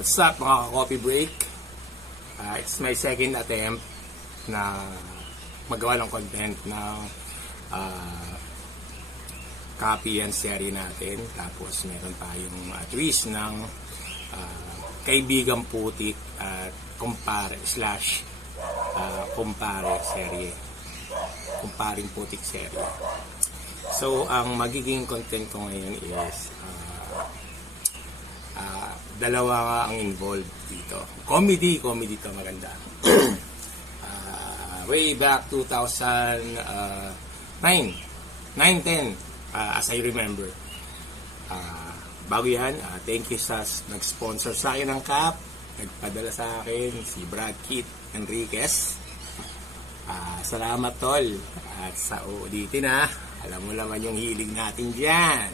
What's up mga coffee break? It's my second attempt na magawa ng content ng copy and serie natin. Tapos meron tayong twist ng kaibigang putik at kumpare slash kumpare serie. Kumparing putik serie. So ang magiging content ko ngayon is dalawa ang involved dito. Comedy to maganda. Way back 2009, 9-10, as I remember. Bago yan, thank you sa nag-sponsor sa akin ng cup. Nagpadala sa akin si Brad Kit Enriquez. Salamat tol. At sa uulitin alam mo naman yung hilig natin dyan.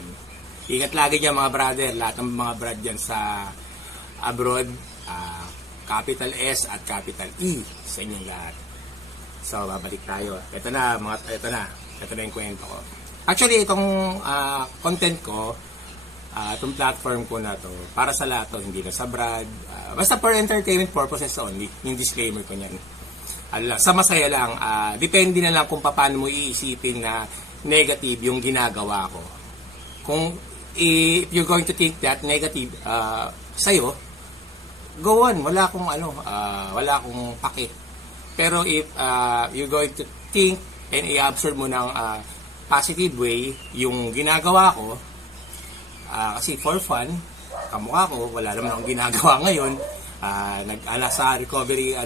Ingat lagi dyan mga brother. Lahat ng mga brad dyan sa abroad, capital S at capital E sa inyong lahat. So, babalik tayo. Ito na yung kwento ko. Actually, itong content ko, itong platform ko na to, para sa lahat to, hindi na sa brad. Basta for entertainment purposes only. Yung disclaimer ko niyan. Sa masaya lang, depende na lang kung paano mo iisipin na negative yung ginagawa ko. Kung if you're going to think that negative sa'yo, go on, wala akong pake. Pero if you're going to think and i-absorb mo ng positive way yung ginagawa ko, kasi for fun, kamukha ko, wala naman akong ginagawa ngayon. Nasa recovery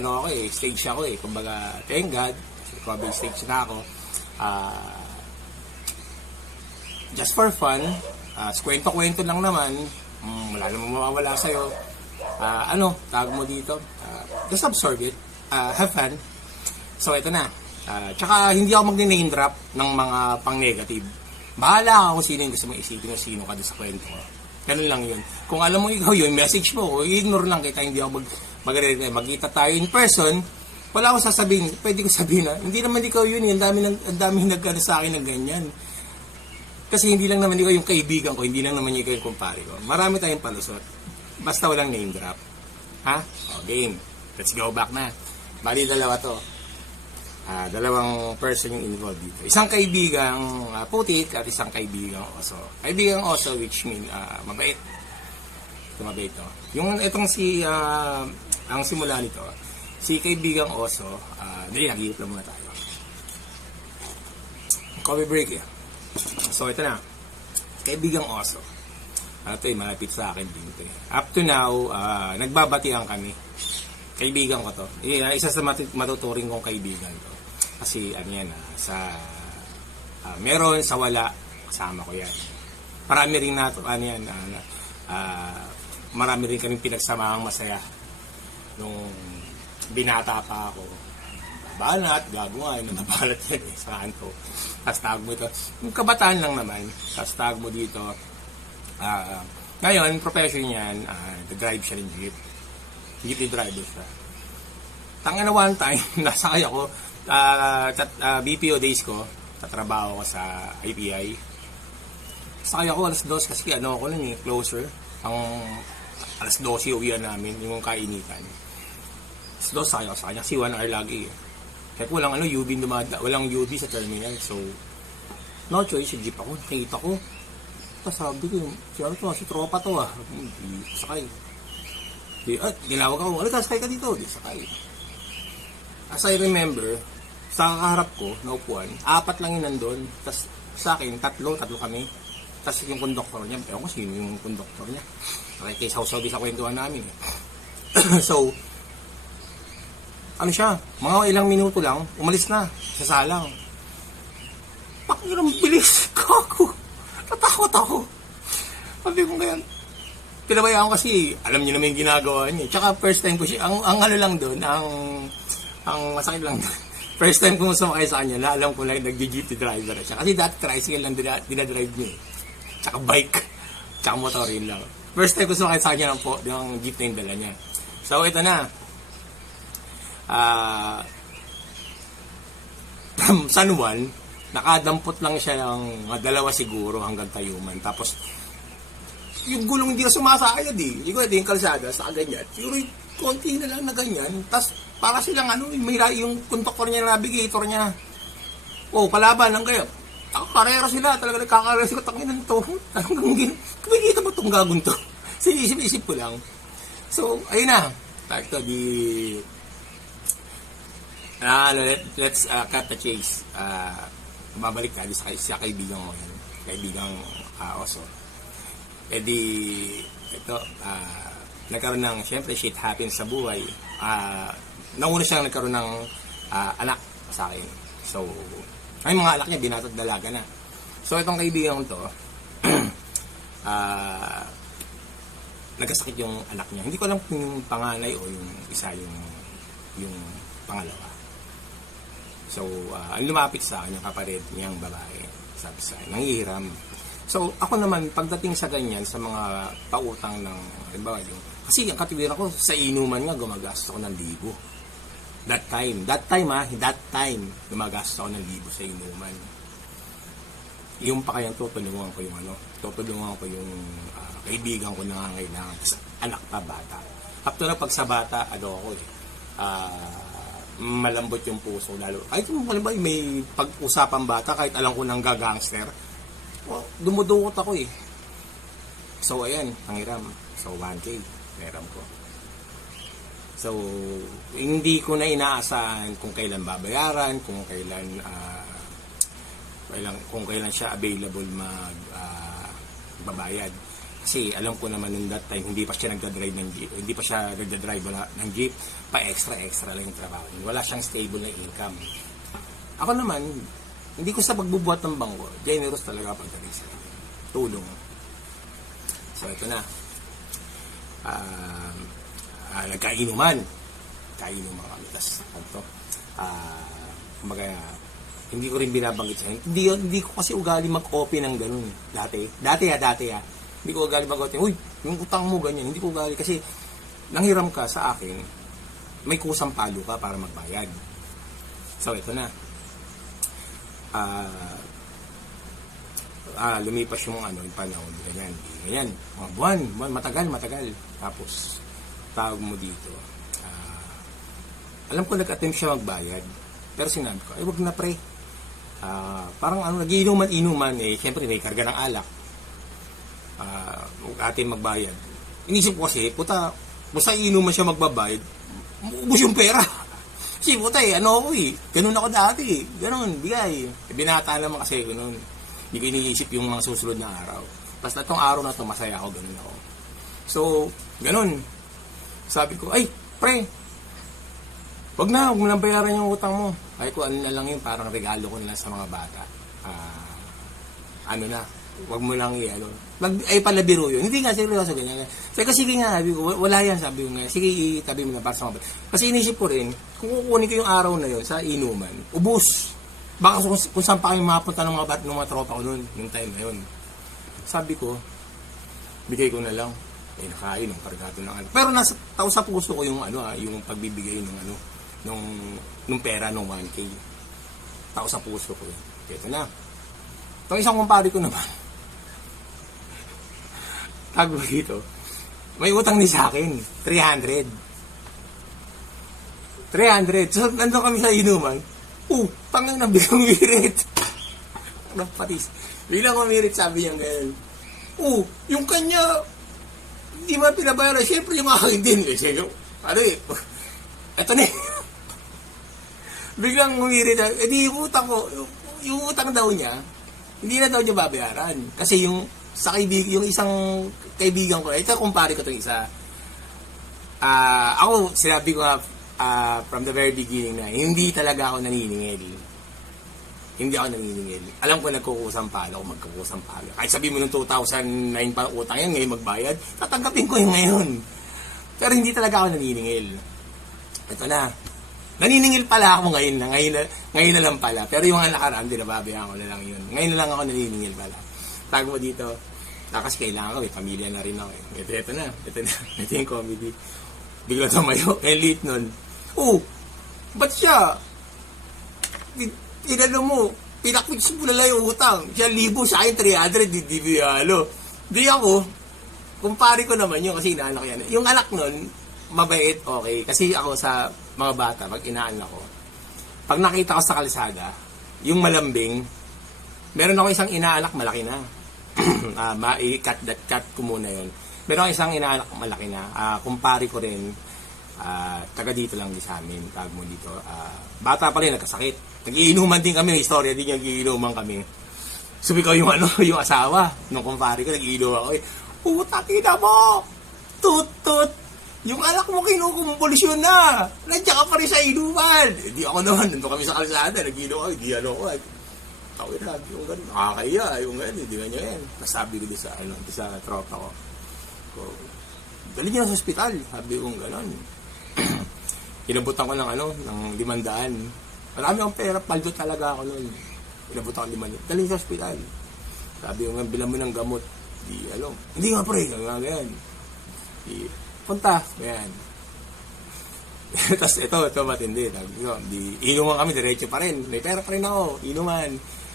stage ako kumbaga, thank God, recovery stage na ako. Just for fun, kwento-kwento lang naman, wala namang mawawala sa'yo. Tawag mo dito, just absorb it, have fun. So ito na, tsaka hindi ako mag-name drop ng mga pang-negative. Bahala ako sino yung gusto mong isipin o sino ka doon sa kwento ko. Ganun lang yun. Kung alam mo ikaw yun, message mo, i-ignore lang kita, hindi ako magkita tayo in person, wala akong sasabihin, pwede ko sabihin hindi naman ikaw yun, ang dami nagkano sa akin ng ganyan. Kasi hindi lang naman ikaw yung kaibigan ko, hindi lang naman ikaw yung kumpare ko. Marami tayong palusot. Basta walang name drop. Game. Let's go back na. Bali, dalawa to. Dalawang person yung involved dito. Isang kaibigang putik at isang kaibigang oso. Kaibigang oso, which mean mabait. Ito mabait to. Itong ang simula nito, si kaibigang oso, nag-iip lang muna tayo. Coffee break yan. So, ito na. Kaibigang oso. Ito malapit sa akin din ito. Up to now, nagbabatian kami. Kaibigan ko to. Isa sa matuturing kong kaibigan ko. Kasi, meron sa wala, kasama ko yan. Marami rin marami rin kaming pinagsamahang masaya. Nung binata pa ako. Banat, gagawin, nababalat yan sa kanto. Tapos tawag mo ito. Yung kabataan lang naman. Tapos tawag mo dito. Ngayon, profession yan, nag-drive siya ng jeep. Jeep driver siya. Tanga na one time, nasakay ako, BPO days ko, tatrabaho ko sa IPI. Sakay ako alas 2 kasi ako lang closer. Ang alas 12 uwian namin, yung kainitan. Alas 2 sakay ako sa kanya kasi 1 hour lagi Kaya walang walang UB sa terminal. So, no choice, jeep ako, nakita ko. Tapos sabi ko, si tropa to sakay. Ginawag ako, sakay ka dito? Di sakay. As I remember, sa kaharap ko, na upuan, 4 lang yun nandun. Tapos sa akin, tatlo kami. Tapos yung konduktor niya, ewan ko sino yung konduktor niya. Kay sausabi sa kwentuhan namin. So, siya, mga ilang minuto lang, umalis na, sasalang. Pakirang bilis, kako. Natakot ako. Sabi ko ngayon, pinabayaan ko kasi, alam niyo naman yung ginagawa niya. Tsaka first time ko siya, ang lang doon, ang masakit lang doon. First time ko sumakay sa kanya, alam ko lang nag-jeep driver siya. Kasi dati tricycle lang dinadrive niya. Tsaka bike, tsaka motor yun lang. First time ko sumakay sa kanya ng jeep na yung dala niya. So ito na. From San Juan, nakadampot lang siya ng 2 siguro hanggang Tayuman. Tapos yung gulong hindi na sumasayad eh. Yung kalsada, sa ganyan. Siguro yung konti na lang na ganyan. Tapos, para silang yung conductor niya, navigator niya. Oh, palaban lang kayo. Karera sila, talaga nagkakarera sila. Tanginan to. Kumikita ba itong gagon to? Sinisip-isip ko lang. So, ayun na. Like to, let's cut the chase. Babalik tayo sa kaibigan mo yan. Kaibigang Oso. Eh di, ito, nagkaroon ng, syempre, shit happens sa buhay. Nauna siyang nagkaroon ng anak sa akin. So, ay mga anak niya, binata at dalaga na. So, itong kaibigan ko to, nagkasakit yung anak niya. Hindi ko alam kung yung panganay o yung isa yung pangalawa. So, ang lumapit sa akin, yung kapatid niyang babae, sabi sa akin, nanghihiram. So, ako naman, pagdating sa ganyan, sa mga pautang ng, halimbawa, kasi ang katiwiran ko, sa inuman nga, gumagastos ako ng 1,000. That time, gumagastos ako ng 1,000 sa inuman. Yung pa kayang tutulungan ko yung kaibigan ko nangangailangan. Kasi anak pa, bata. Up to na pag sa bata, malambot yung puso. Lalo, kahit may pag-usapang bata, kahit alam ko nang gagangster, dumudukot ako eh. So, ayan, pangiram. So, 1K, meram ko. So, hindi ko na inaasahan kung kailan babayaran, kung kailan siya available babayad. Kasi alam ko naman nung that time, hindi pa siya nagdadrive ng jeep, pa extra lang yung trabaho. Wala siyang stable na income. Ako naman, hindi ko sa pagbubuhat ng bangko, generous talaga pagdating sa tulong. So, ito na. Nagkainuman kami. Tapos, kumbaga, hindi ko rin binabanggit sa inyo. Hindi ko kasi ugali mag-open ng ganun. Dati. Hindi ko ugali mag-open. Uy, yung utang mo ganyan. Hindi ko ugali kasi nanghiram ka sa akin, may kusang palo ka para magbayad. So, ito na. Lumipas yung yung panahon. Ganyan. Mga buwan, matagal. Tapos, tawag mo dito. Alam ko nag-attempt siya magbayad. Pero sinabi ko, wag na pre. Parang nagiinuman, siyempre may karga ng alak. Atin magbayad. Inisip ko kasi, basta inuman siya magbabayad, ubus yung pera. Kasi ganun ako dati. Ganun, bigay. Binata naman kasi ganun. Hindi ko iniisip yung mga susunod na araw. Basta itong araw na ito, masaya ako, ganun ako. So, ganun. Sabi ko, ay, pre, wag mo nang bayaran yung utang mo. Ay ko, ano na lang yun, parang regalo ko na lang sa mga bata. Wag mo lang palabiro yun. Hindi nga, seryoso, ganyan. So, kasi nga, sabi ko, wala yan, sabi ko nga, sige, itabi mo na para sa mga bata. Kasi inisip ko rin, kung kukunin ko yung araw na yun sa inuman, ubus. Baka kung saan pa kayo mapunta ng mga tropa ko noon, yung time na yun. Sabi ko, bigay ko na lang. Nakain ng kargado ng pero nasa tao sa puso ko yung yung pagbibigay ng pera ng 1K. Tao sa puso ko. Ito na. Itong isang kumpare ko naman. Tago dito. May utang ni sa akin, 300. So, nandun kami sa inuman. Tangang na biglang umirit. Napatis. Biglang umirit, sabi niya ganyan. Yung kanya, hindi mo pinabayaran. Siyempre yung akin din. Eto na biglang umirit. Yung utang ko, yung utang daw niya, hindi na daw niya babayaran. Kasi yung isang kaibigan ko, ito kumpare ko itong isa. Ako, sinabi ko from the very beginning na hindi talaga ako naniningil. Hindi ako naniningil. Alam ko nagkukusang pala ako, magkukusang pala. Kahit sabihin mo ng 2009 pa utang yan, ngayon magbayad, tatanggapin ko yung ngayon. Pero hindi talaga ako naniningil. Ito na. Naniningil pala ako ngayon na lang pala. Pero yung nakaraan, binababayaan ko na lang yun. Ngayon na lang ako naniningil pala. Tago mo dito. Kasi kailangan ko, may pamilya na rin ako. Ito na. Ito yung comedy. Bigla tumayo. Late nun. Ba't siya? Pinakfix mo na lang yung utang. Siya 1,000 sa akin, 300, di ako. kumpare ko naman yun kasi inaanak ko yan. Yung anak nun, mabait, okay. Kasi ako sa mga bata, pag inaanak ko, pag nakita ko sa kalsada, yung malambing, meron ako isang inaanak malaki na. Ma-cut that cut ko muna yun. Meron ako isang inaanak malaki na. Kumpare ko rin, taga dito lang din sa amin, tag mo dito. Bata pa rin, nagkasakit. Nag-iinuman din kami, may istorya din yung nag-iinuman kami. Sumikaw yung yung asawa nung kumpare ko, nag-iinuman ako. Puta, tina mo! Tut! Yung anak mo kinukumpulisyon na! Nandiyan ka pa rin sa inuman! Hindi ako naman, nandun kami sa kalsada, nag-iinuman ako, hindi ko. Tawin na, yung gano'n, nakakaya, yung gano'n, hindi nga niya yan. Tapos sabi ko sa tropa ko, dali niya sa ospital, sabi ko gano'n. Inabutan ko ng ng 500. Marami akong pera, paldo talaga ako noon. Inabutan ko ng 500. Dali sa ospital. Sabi ko nga, bilang mo ng gamot. Hindi nga pre, ganyan. Punta, ganyan. Tapos ito matindi. Inuman kami, diretso pa rin. May pera pa rin ako, inuman.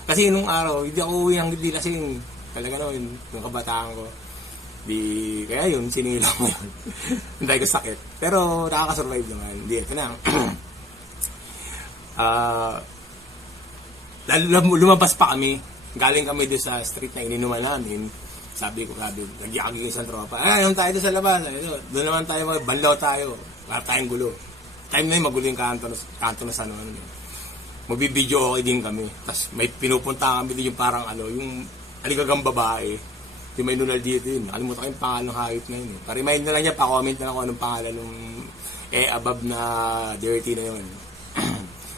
Kasi nung araw, hindi ako uwi ng hindi lasing. Talaga noon, nung kabataan ko. Kaya yun, sinilang ko yun. Hindi ko sakit. Pero nakaka-survive naman. Hindi, ito na. Lumabas pa kami. Galing kami doon sa street na ininuman namin. Sabi ko, nagyakagin isang tropa. Yung tayo doon sa labas. Doon naman tayo, banlaw tayo. Wala tayong gulo. Time na yun, magulo yung kanto na sa magbibideo okay din kami. Tapos may pinupunta kami din yung parang yung aligagang babae. Yung may nunal dito yun. Nakalimutan ko yung pangalan ng hayop na yun. Pa-remind na lang niya, pa-comment na lang kung anong pangalan nung above na dirty na yun.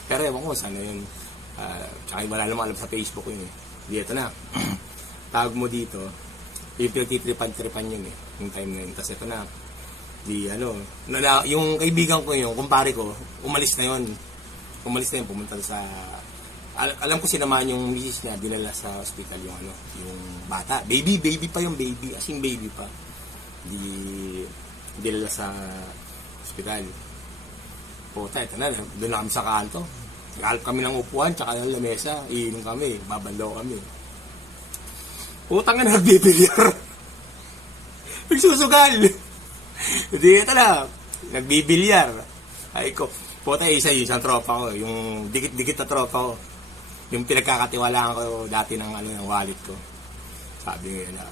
Pero ewan ko, sana yun. Tsaka wala namang alam sa Facebook yun eh. Dito na. Tawag mo dito, yung pinagtitripan-tripan yun eh. Yung time na yun. Tapos ito na. Yung kaibigan ko yun, kumpare ko, umalis na yun. Pumunta sa... Alam ko sinamahan yung misis niya, dinala sa hospital yung bata. Baby pa yung baby. As in baby pa. Dinala sa hospital. Puta, ito na. Doon na kami sa kanto. Nag-alap kami ng upuan, tsaka ng lamesa. Iinom kami. Babandaw kami. Putang na, nagbibilyar. Nagsusugal. Hindi, ito na. Nagbibilyar. Ay ko. Puta, isang tropa ko. Yung dikit-dikit na tropa ko. Yung pinagkakatiwalaan ko dati ng ng wallet ko. Sabi nga na,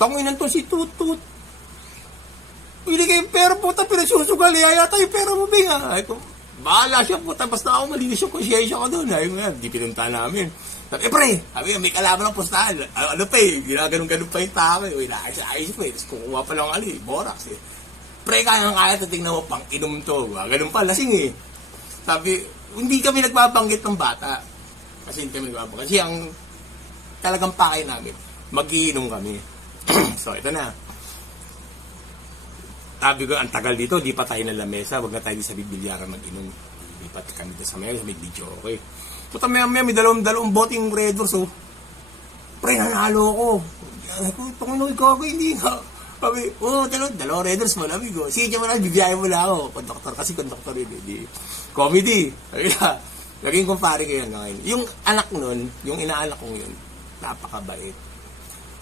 tanginan to si Tutut. Pili kayo pera, puta, pinasusugal. Yata yung pera mo, binga. Ay ko, bahala siya, puta, basta ako malinis yung konsyensya ko doon. Ay nga, di pinunta namin. Sabi, pre, may kalaban ng postahan. Ano pa eh, ginaganon-ganon pa yung tao. Uy, naayos pa eh. Tapos kukuha pa lang borax eh. Pre, kaya tingnan mo, pang inom to. Ganun pa, lasing eh. Sabi, hindi kami nagbabanggit ng bata. Kasi ang talagang pakay namin, mag-iinom kami. So, ito na. Sabi ko, ang tagal dito, di pa tayo na lamesa, wag na tayo sa bibilyaran mag-inom. Di pa kami dito sa mesa, may video, okay. Puta, may dalawang boting Red Horse, oh. Pre, nanalo ko. Tungunoy ko ako, hindi nga. Sabi, dalawang Red Horse, malamig, oh. Sige, mo na, bibiyahin mo lang ako. Konduktor, kasi konduktor yun, comedy. Naging kumpare ko yun ngayon. Yung anak nun, yung inaanak kong yun, napakabait.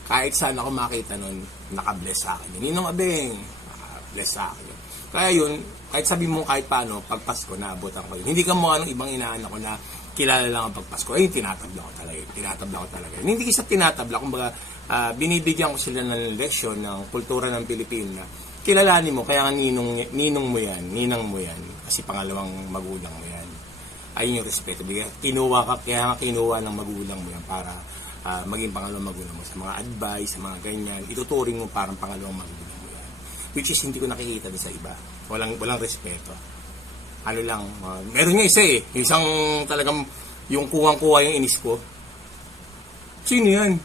Kahit saan ako makita nun, nakabless sa akin. Ninong Abeng, nakabless sa akin. Kaya yun, kahit sabi mo kahit paano, pag Pasko, naabutan ko yun. Hindi ka mukha ng ibang inaanak ko na kilala lang ang pag Pasko. Ay, tinatabla ko talaga. Hindi kasi tinatabla, kumbaga, binibigyan ko sila ng leksyon ng kultura ng Pilipina. Kilalanin mo, kaya ninong mo yan, ninang mo yan, kasi pangalawang magulang mo yan. Ayun yung respeto. Kaya kinuha ng magulang mo yan para maging pangalawang magulang mo. Sa mga advice, sa mga ganyan, ituturing mo parang pangalawang magulang mo yan. Which is hindi ko nakikita din sa iba. Walang respeto. Meron nga isa eh. Isang talagang yung kuwang-kuwa yung inis ko. Sino yan?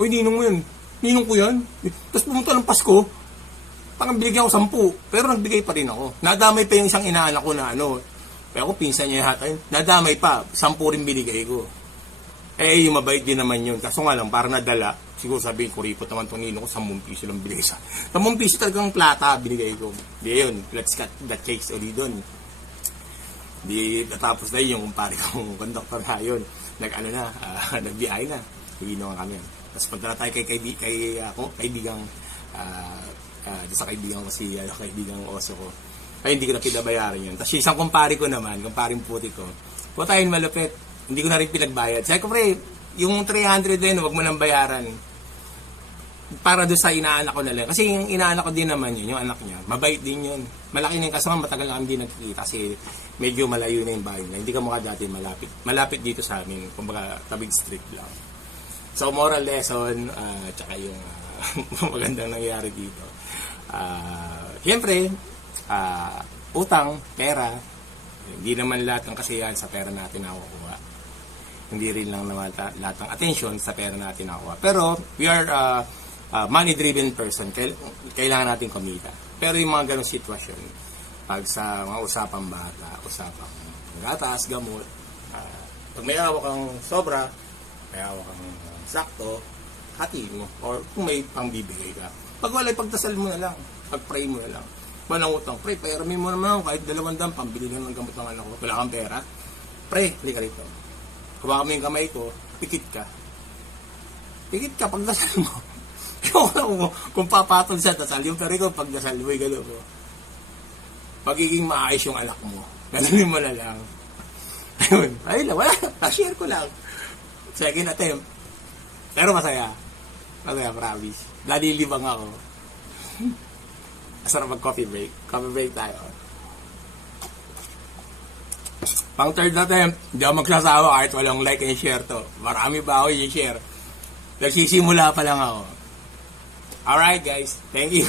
Uy, ninong mo yan. Ninong ko yan. Tapos pumunta ng Pasko. Parang binigyan ko 10. Pero nagbigay pa rin ako. Nadamay pa yung isang inaanak ko na Kaya ako pinsan niya yata yun. Nadamay pa. 10 rin binigay ko. Yung mabait din naman yun. Kaso nga lang, parang nadala. Siguro sabihin, kuripot naman itong ninong ko. 10 piso lang binigay sa. 10 piso talagang plata binigay ko. Di yun. Let's cut the cakes ulit dun. Di natapos na yung kumpare kong konduktor na yun. Nagbiyahe na. Higino nga kami. Tapos punta na tayo kay kaibigang Sa kaibigan ko kaibigan ko oso ko. Ay, hindi ko na pinabayaran yun. Tapos isang kumpare ko naman, kumparing puti ko, putayin malupit. Hindi ko na rin pinagbayad. Sabi ko, pre, yung 300 din, huwag mo nang bayaran. Para doon sa inaanak ko na lang. Kasi yung inaanak ko din naman yun, yung anak niya. Mabait din yun. Malaki na yung kasama, matagal na kami din nagkikita kasi medyo malayo na yung bahay na. Hindi ka mukha dati malapit. Malapit dito sa amin, kumbaga tabig street lang. So, moral lesson, tsaka yung magandang nangyari dito. Siyempre, utang, pera, hindi naman lahat ng kasiyahan sa pera natin nakukuha. Hindi rin lang naman lahat ng attention sa pera natin nakukuha. Pero, we are money-driven person. Kailangan natin kumita. Pero yung mga ganong sitwasyon, pag sa mga usapang bata, usapang gatas, gamot, pag may hawak kang sobra, may hawak kang sakto, hatiin mo. Or kung may pangbibigay ka. Pag wala, pagdasal mo na lang. Pag-pray mo na lang. Walang utang, pre, pairamin mo naman ako kahit 200, pambili lang ng gamot ng anak ko. Wala kang pera. Pre, halika rito. Kuha kami yung kamay ko, pikit ka. Pikit ka, pagdasal mo. Kung papatol sa dasal, yung pero ikaw pagdasal mo, gano'n mo. Pagiging maayos yung anak mo. Gano'n mo na lang. Ayun, ayun lang, wala. Na-share ko lang. Second attempt. Pero masaya. Masaya, promise. Nalilibang ako. Masarap mag-coffee break. Coffee break tayo. Pang third attempt, hindi ako magsasawa kahit walang like and share to. Marami ba ako i-share? Nagsisimula pa lang ako. Alright guys, thank you.